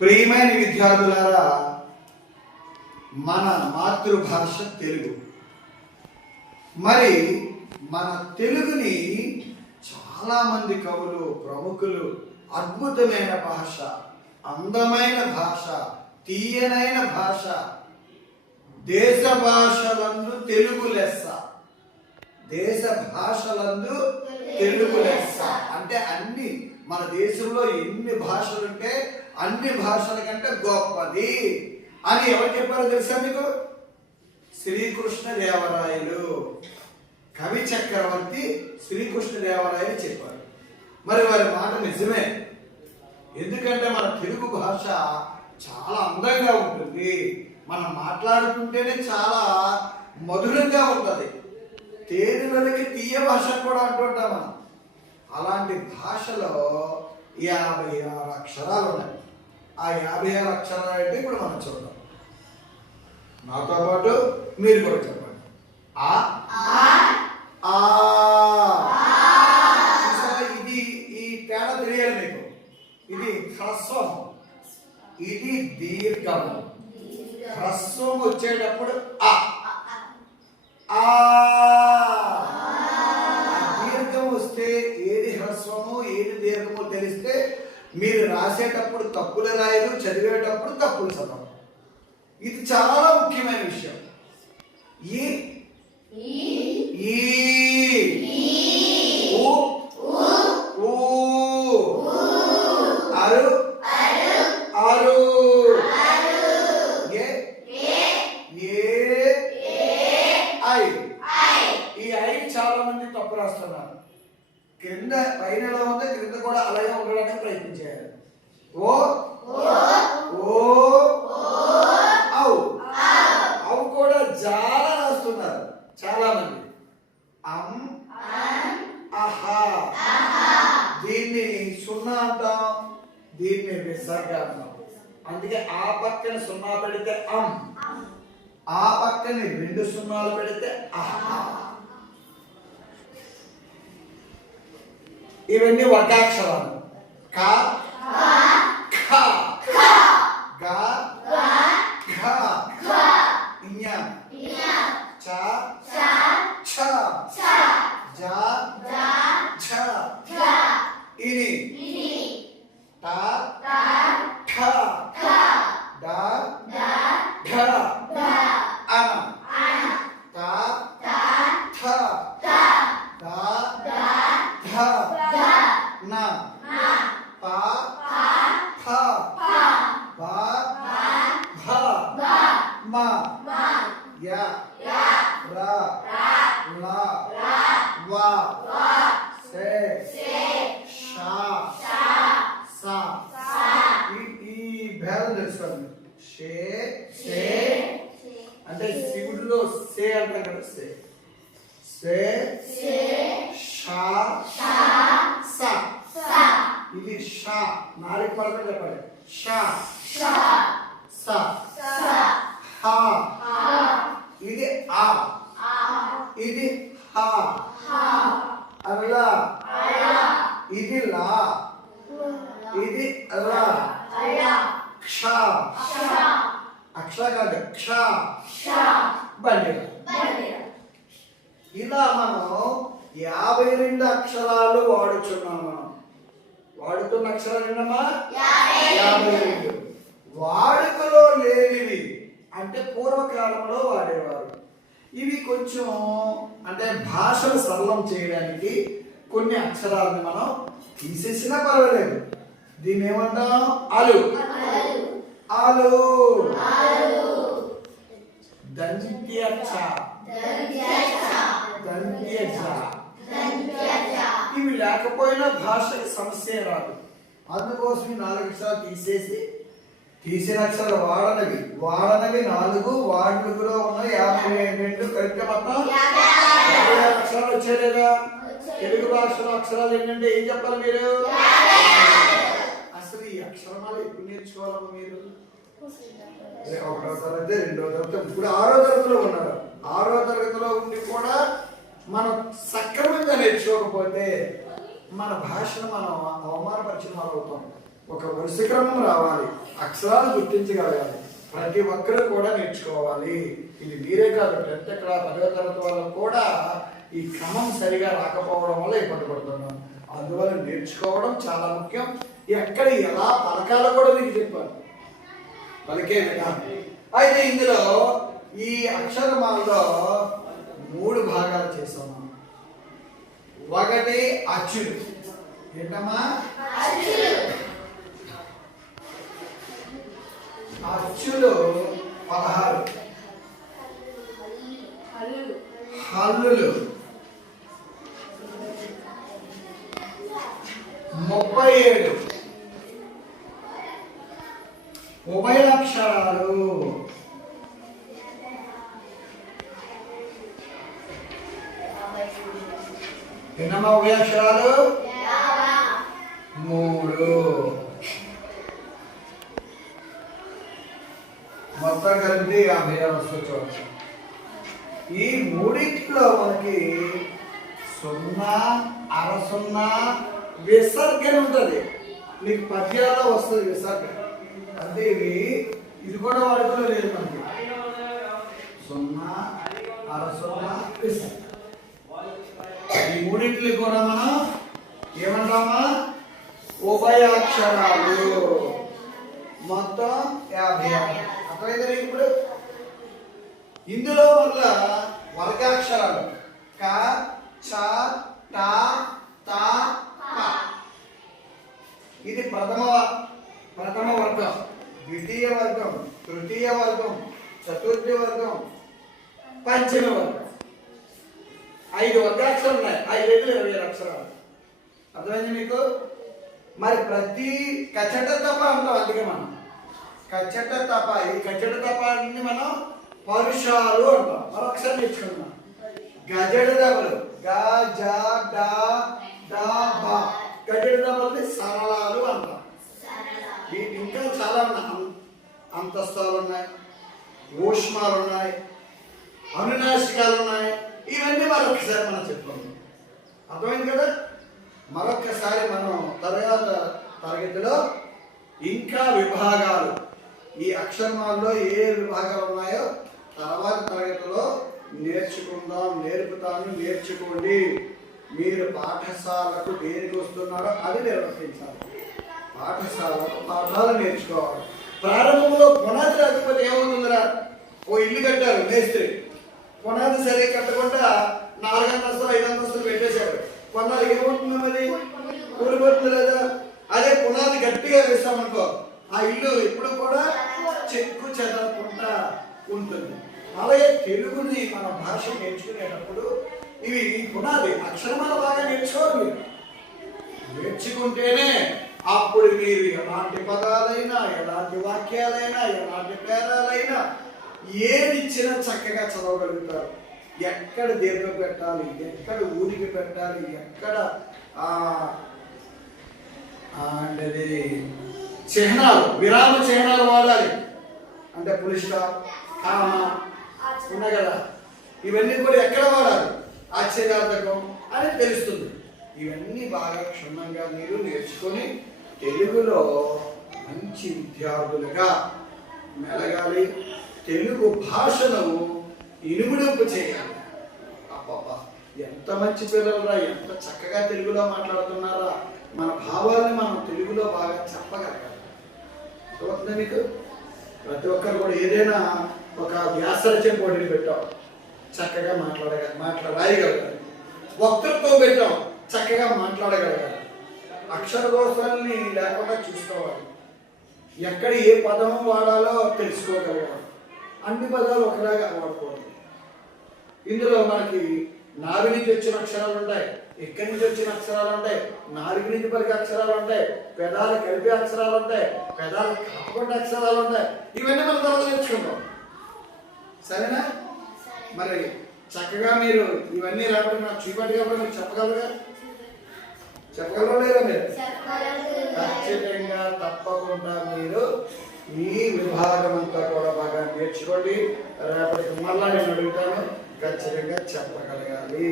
ప్రియమైన విద్యార్థులారా, మన మాతృభాష తెలుగు. మరి మన తెలుగుని చాలామంది కవులు, ప్రముఖులు అద్భుతమైన భాష, అందమైన భాష, తీయనైన భాష, దేశ భాషలందు తెలుగు లెస్స, దేశ భాషలందు తెలుగు లెస్స అంటే అన్ని, మన దేశంలో ఎన్ని భాషలుంటే అన్ని భాషల కంటే గొప్పది అని ఎవరు చెప్పారో తెలుసా మీకు? శ్రీకృష్ణదేవరాయలు, కవి చక్రవర్తి శ్రీకృష్ణదేవరాయలు చెప్పారు. మరి వారి మాట నిజమే. ఎందుకంటే మన తెలుగు భాష చాలా అందంగా ఉంటుంది, మనం మాట్లాడుతుంటేనే చాలా మధురంగా ఉంటుంది. తేనెలకి తీయ భాష కూడా అంటుంటాం మనం. అలాంటి భాషలో 56 అక్షరాలు ఉన్నాయి. ఆ 56 అక్షరాలు అంటే ఇప్పుడు మనం చూద్దాం. నాతో పాటు మీరు కూడా చెప్పండి. ఆ ఆ ఇది ఈ తేడా తెలియాలి మీకు. ఇది హ్రస్వం, ఇది దీర్ఘము. హ్రస్వం వచ్చేటప్పుడు ఆ, దీర్ఘం వస్తే ఏది హ్రస్వము ఏది దీర్ఘము తెలిస్తే మీరు రాసేటప్పుడు తప్పులు రాయలు, చదివేటప్పుడు తప్పులు చదవడం. ఇది చాలా ముఖ్యమైన విషయం. ఈ అరు అరు ఈ ఐ చాలా మంది తప్పు రాస్తున్నారు. క్రింద పైనలో ఉంది, క్రింద కూడా అలాగే ఉండడానికి ప్రయత్నించారు. ఓ ఓ అవు కూడా చాలా రాస్తున్నారు చాలా మంది. అహా, దీన్ని సున్నా అంటాం, దీన్ని విసర్గ అంటాం. అందుకే ఆ పక్కన సున్నా పెడితే ఆ పక్కన 2 సున్నాలు పెడితే అహా. ఇవన్నీ వర్గాక్షరాలు. క ఖ గ ఘ ఞ చ ఛ జ ఝ ఇని ట ఠ డ ఢ అన త థ ద ధ న ప ఫ బ భ మ య ర ల వ సే ష స. ఈ భేదం తెలుసుకోండి. షే అంటే శివుడిలో సే అంటాం కదా, సే షా స. ఇది షా, నాలుగు పడతాం చెప్పండి. షా స హ, ఇది ఆ, ఇది హ, అలా, ఇది లా, ఇది అలా, క్ష, అక్ష కాదు క్ష, బండిరా. ఇలా మనం 52 అక్షరాలు వాడుచున్నాం. మనం వాడుతున్న అక్షరాలు ఎన్నమ్మా? 52. వాడుకలో లేనివి అంటే పూర్వకాలంలో వాడేవారు. ఇవి కొంచెం అంటే భాషను సరళం చేయడానికి కొన్ని అక్షరాలను మనం తీసేసినా పర్వాలేదు. దీన్ని ఏమంటాం? అలు అలు. దంత్యచ దంత్యజ. ఇవి లేకపోయినా భాషకి సమస్య రాదు. అందుకోసం ఈ 4 అక్షరాలు తీసేసి, తీసిన అక్షరాలు వాడనవి 4, వాడుకలో ఉన్న 52 కలిపితే మొత్తం 50 అక్షరాలు వచ్చేలేదా? తెలుగు భాషలో అక్షరాలు ఏంటంటే ఏం చెప్పాలి మీరు? అసలు ఈ అక్షరమాలు ఎప్పుడు నేర్చుకోవాలమ్మా మీరు? 1వ తరగతి, 2వ తరగతి, ఇప్పుడు 6వ తరగతిలో ఉన్నారు. 6వ తరగతిలో ఉండి కూడా మనం సక్రమంగా నేర్చుకోకపోతే మన భాషను మనం అవమానపరిచిన వాళ్ళు అవుతాం. ఒక వరుస క్రమం రావాలి, అక్షరాలు గుర్తించగలగాలి. ప్రతి ఒక్కరు కూడా నేర్చుకోవాలి. ఇది మీరే కాదు, 10th క్లాస్ 10వ తరగతి వాళ్ళకు కూడా ఈ క్రమం సరిగా రాకపోవడం వల్ల ఇబ్బంది పడుతున్నాం. అందువల్ల నేర్చుకోవడం చాలా ముఖ్యం. ఎక్కడ ఎలా పలకాలో కూడా మీకు చెప్పాను, పలికే విధానం. అయితే ఇందులో ఈ అక్షరమాలలో 3 భాగాలు చేసాము. ఒకటి అచ్చులు. ఏంటమ్మా? అచ్చులు 16, హల్లులు 37, ఉభయాక్షరాలు 3, మొత్తం కలిపి 50 వస్తుంది. ఈ మూడింటిలో మనకి 0, అర 0, విసర్గన ఉంటుంది. మీకు పద్యాల్లో వస్తుంది విసర్గ. అంటే ఇది కూడా వాడుకలో లేదు మనకి. 0, అర 0, విసర్గ. ఈ మూడింటిని కూడా మనం ఏమంటామా? ఉభయాక్షరాలు. మొత్తం 50. అర్థమైందా ఇప్పుడు? ఇందులో వల్ల వర్గాక్షరాలు క, చ, ట, త, ప. ఇది ప్రథమ వర్గం, ద్వితీయ వర్గం, తృతీయ వర్గం, చతుర్థి వర్గం, పంచమ వర్గం. 5 వర్గాక్షరాలు ఉన్నాయి. 5 × 27 అక్షరాలు. అర్థమైంది మీకు? మరి ప్రతి కచట తప అంటాం. అందుకే మనం కచట తప, ఈ కచట తపాన్ని మనం పరుషాలు అంటాం. మరొకసారి నేర్చుకుందాం. గజడ దబలు గ, జ, డ, డ, బ. గజడ దబల్ని సరళాలు అంటాం. ఇంకా చాలా ఉన్నాయి. అంతస్తాలు ఉన్నాయి, ఊష్మాలు ఉన్నాయి, అనునాసికాలు ఉన్నాయి. ఇవన్నీ మరొకసారి మనం చెప్పుకుందాం. అర్థమైంది కదా? మరొకసారి మనం తర్వాత తరగతిలో ఇంకా విభాగాలు, ఈ అక్షరమాలలో ఏ విభాగాలు ఉన్నాయో తర్వాత తరగతిలో నేర్చుకుందాం. నేర్చుకోండి. మీరు పాఠశాలకు దేనికి వస్తున్నారో అది నిర్వర్తించాలి. పాఠశాలకు పాఠాలు నేర్చుకోవాలి. ప్రారంభంలో పునాది రాకపోతే ఏమవుతుందిరా? ఓ ఇల్లు కట్టారు మేస్త్రి, పునాది సరిగ్గా కట్టకుండా 4 అంతస్తులు 5 అంతస్తులు పెట్టేశారు. కొన్నాళ్ళు ఏమవుతుంది? మరి కూలిపోతుంది లేదా? అదే పునాది గట్టిగా వేస్తామనుకో, ఆ ఇల్లు ఎప్పుడు కూడా చెక్కు చెదరకుండా ఉంటుంది. అలాగే తెలుగుని మన భాష నేర్చుకునేటప్పుడు ఇవి పునాది అక్షరమాల బాగా నేర్చుకోవాలి. నేర్చుకుంటేనే అప్పుడు మీరు ఎలాంటి పదాలైనా, ఎలాంటి వాక్యాలైనా, ఎలాంటి పేరాలైనా ఏది ఇచ్చినా చక్కగా చదవగలుగుతారు. ఎక్కడ దీర్ఘం పెట్టాలి, ఎక్కడ ఊరికి పెట్టాలి, ఎక్కడ అంటే చిహ్నాలు, విరామ చిహ్నాలు వాడాలి. అంటే పులిష్ట, కామ ఉన్నాయి కదా, ఇవన్నీ కూడా ఎక్కడ వాడాలి, ఆశ్చర్యార్థకం అని తెలుస్తుంది. ఇవన్నీ బాగా క్షుణ్ణంగా మీరు నేర్చుకొని తెలుగులో మంచి విద్యార్థులుగా మెలగాలి. తెలుగు భాషను ఇనుముడింపు చేయాలి. అబ్బబ్బా, ఎంత మంచి పిల్లలురా, ఎంత చక్కగా తెలుగులో మాట్లాడుతున్నారా. మన భావాన్ని మనం తెలుగులో బాగా చెప్పగలగాలి. చూస్తుందా మీకు? ప్రతి ఒక్కరు కూడా ఏదైనా ఒక వ్యాసరచన పోటీలు పెట్టాం, చక్కగా రాయగలగాలి. వక్తృత్వం పెట్టాం, చక్కగా మాట్లాడగలగాలి. అక్షరదోషాలని లేకుండా చూసుకోవాలి. ఎక్కడ ఏ పదం వాడాలో తెలుసుకోగలగాలి. అన్ని పదాలు ఒకలాగా వాడకూడదు. ఇందులో మనకి నాలుగు నుంచి వచ్చిన అక్షరాలు ఉంటాయి, ఎక్కడి నుంచి వచ్చిన అక్షరాలు ఉంటాయి, నాలుగు నుంచి పలికే అక్షరాలు ఉంటాయి, పెదాలు కలిపే అక్షరాలు ఉంటాయి, పెదాలు కప్పకుండా అక్షరాలు ఉంటాయి. ఇవన్నీ మన తర్వాత నేర్చుకుంటాం. సరేనా? మరి చక్కగా మీరు ఇవన్నీ రాబట్టి నాకు చూపట్టుగా మీరు చెప్పగలరా లేదా? మీరు ఖచ్చితంగా తప్పకుండా మీరు ఈ విభాగం అంతా కూడా బాగా నేర్చుకోండి. రేపటికి మళ్ళా నేను అడుగుతాను, ఖచ్చితంగా చెప్పగలగాలి.